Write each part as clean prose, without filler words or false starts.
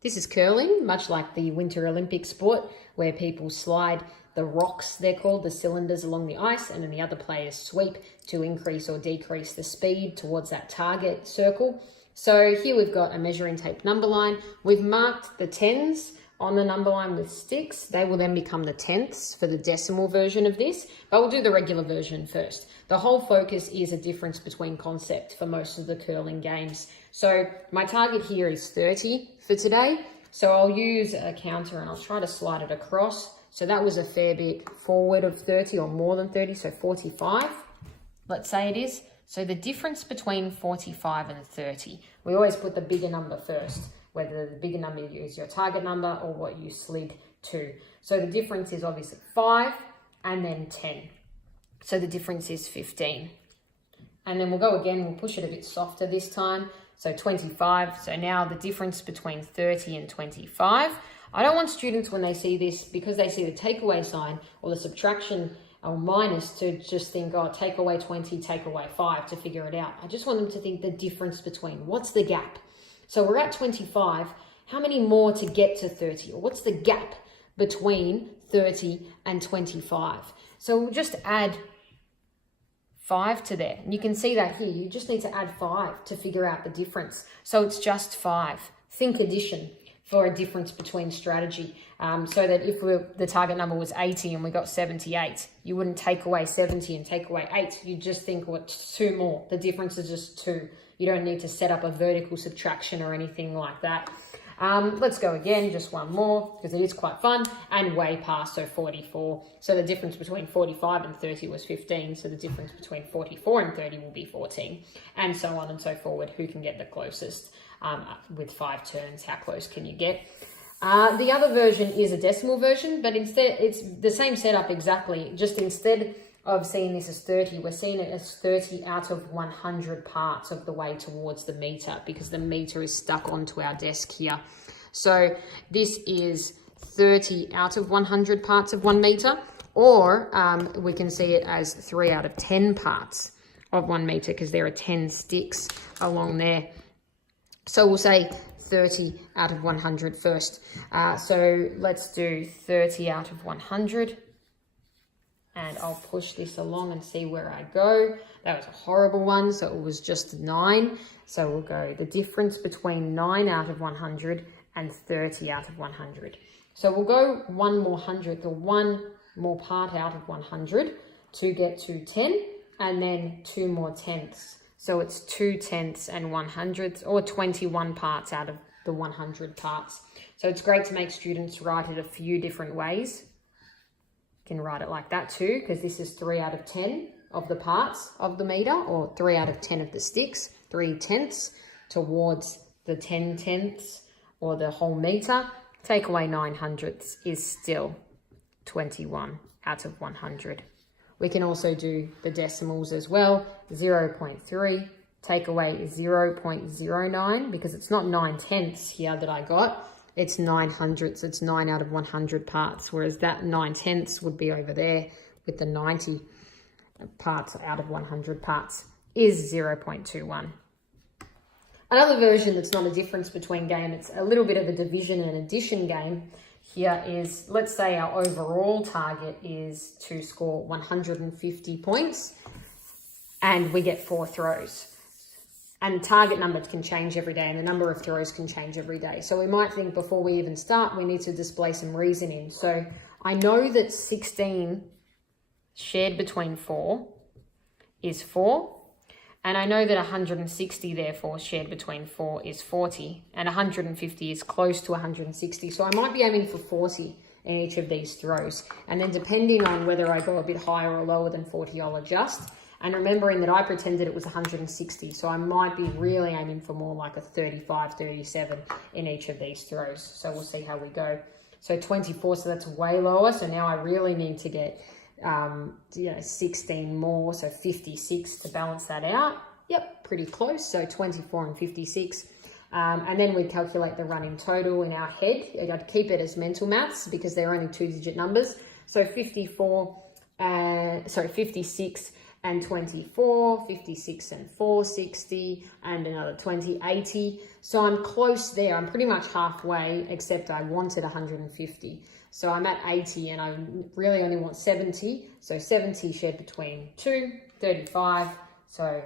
This is curling, much like the Winter Olympic sport, where people slide the rocks, they're called, the cylinders along the ice, and then the other players sweep to increase or decrease the speed towards that target circle. So here we've got a measuring tape number line. We've marked the tens on the number line with sticks. They will then become the tenths for the decimal version of this, but we'll do the regular version first. The whole focus is a difference between concept for most of the curling games. So my target here is 30 for today. So I'll use a counter and I'll try to slide it across. So that was a fair bit forward of 30 or more than 30, so 45, let's say it is. So the difference between 45 and 30, we always put the bigger number first, whether the bigger number is your target number or what you slid to. So the difference is obviously 5 and then 10. So the difference is 15. And then we'll go again, we'll push it a bit softer this time. So 25, so now the difference between 30 and 25. I don't want students when they see this, because they see the takeaway sign or the subtraction or minus, to just think, oh, take away 20, take away 5 to figure it out. I just want them to think the difference between, what's the gap? So we're at 25, how many more to get to 30? Or what's the gap between 30 and 25? So we'll just add 5 to there. And you can see that here, you just need to add 5 to figure out the difference. So it's just 5. Think addition for a difference between strategy. So that if the target number was 80 and we got 78, you wouldn't take away 70 and take away 8. You just think, well, 2 more. The difference is just 2. You don't need to set up a vertical subtraction or anything like that. Let's go again, just one more, because it is quite fun, and way past, so 44. So the difference between 45 and 30 was 15, so the difference between 44 and 30 will be 14, and so on and so forward. Who can get the closest with 5 turns? How close can you get? The other version is a decimal version, but instead it's the same setup exactly, just instead of seeing this as 30, we're seeing it as 30 out of 100 parts of the way towards the meter, because the meter is stuck onto our desk here. So this is 30 out of 100 parts of 1 meter, or we can see it as 3 out of 10 parts of 1 meter, because there are 10 sticks along there. So we'll say 30 out of 100 first. So let's do 30 out of 100. And I'll push this along and see where I go. That was a horrible one, so it was just 9. So we'll go the difference between 9 out of 100 and 30 out of 100. So we'll go 1 more hundredth, or 1 more part out of 100 to get to 10, and then 2 more tenths. So it's 2 tenths and 100ths, or 21 parts out of the 100 parts. So it's great to make students write it a few different ways. Can write it like that too, because this is 3 out of 10 of the parts of the meter, or 3 out of 10 of the sticks, 3 tenths towards the 10 tenths or the whole meter. Take away 9 hundredths is still 21 out of 100. We can also do the decimals as well. 0.3, take away 0.09, because it's not 9 tenths here that I got. It's 9 hundredths, it's 9 out of 100 parts, whereas that 9 tenths would be over there with the 90 parts out of 100 parts is 0.21. Another version that's not a difference between game, it's a little bit of a division and addition game here is, let's say our overall target is to score 150 points and we get 4 throws. And target numbers can change every day, and the number of throws can change every day. So we might think before we even start, we need to display some reasoning. So I know that 16 shared between 4 is 4. And I know that 160 therefore shared between 4 is 40. And 150 is close to 160. So I might be aiming for 40 in each of these throws. And then depending on whether I go a bit higher or lower than 40, I'll adjust. And remembering that I pretended it was 160, so I might be really aiming for more like a 35, 37 in each of these throws. So we'll see how we go. So 24, so that's way lower. So now I really need to get 16 more, so 56 to balance that out. Yep, pretty close. So 24 and 56. And then we calculate the running total in our head. I'd keep it as mental maths because they're only 2-digit numbers. So 56 and 24, 56 and 4, 60, and another 20, 80. So I'm close there. I'm pretty much halfway, except I wanted 150. So I'm at 80 and I really only want 70. So 70 shared between 2, 35. So,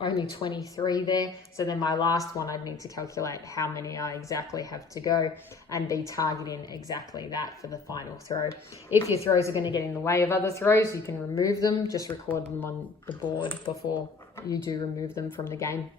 only 23 there. So then my last one, I'd need to calculate how many I exactly have to go and be targeting exactly that for the final throw. If your throws are going to get in the way of other throws, you can remove them. Just record them on the board before you do remove them from the game.